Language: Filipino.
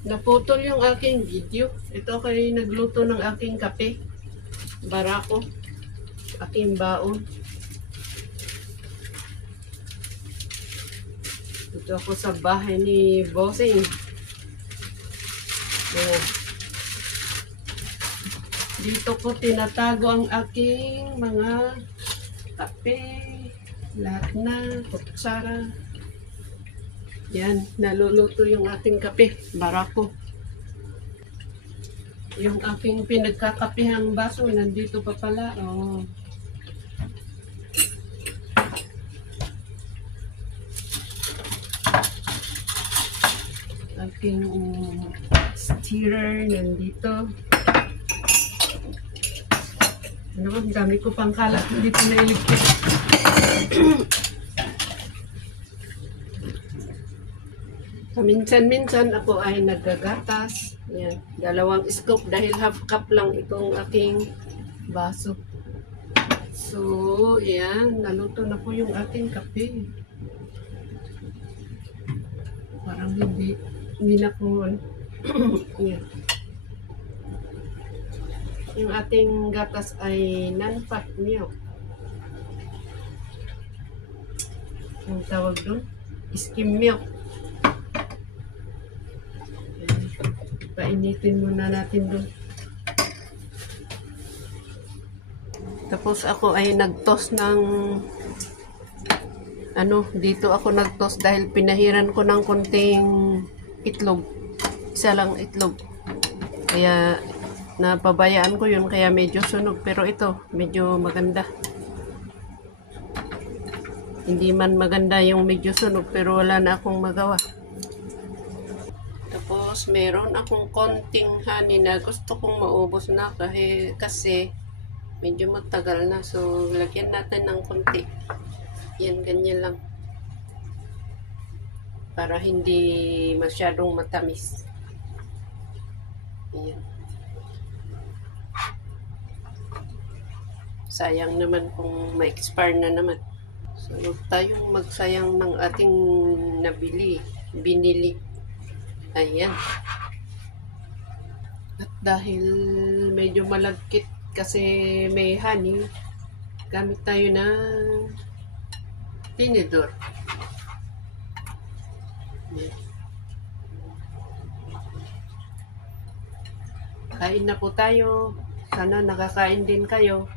Naputol yung aking video. Ito kay nagluto ng aking kape. Barako. Aking baon. Dito ako sa bahay ni Bossing. Ayan. Dito ko tinatago ang aking mga kape. Lahat na. Kutsara. Yan, naluluto yung ating kape, barako. Yung aking pinagkakapihang baso, nandito pa pala. Oh. Aking stirrer, nandito. Ano ba, dami ko pang kalat, dito na iligpit. Minsan-minsan ako ay naggagatas. Yan. 2 scoop dahil half cup lang itong aking baso. So, yan. Naluto na po yung ating kape. Parang hindi na po. Yan. Yung ating gatas ay non-fat milk. Yung tawag doon, skim milk. Painitin muna natin doon. Tapos ako ay nag-toast ng dito ako nag-toast dahil pinahiran ko ng konting itlog. Isa lang itlog. Kaya napabayaan ko yun kaya medyo sunog. Pero ito, medyo maganda. Hindi man maganda yung medyo sunog pero wala na akong magawa. Tapos, meron akong konting honey na gusto kong maubos na kasi medyo matagal na. So, lagyan natin ng konti. Yan, ganyan lang. Para hindi masyadong matamis. Ayan. Sayang naman kung ma-expire na naman. So, huwag tayong magsayang ng ating binili. Ayan. At dahil medyo malagkit kasi may honey, gamit tayo ng tinidor. Ayan. Kain na po tayo. Sana nakakain din kayo.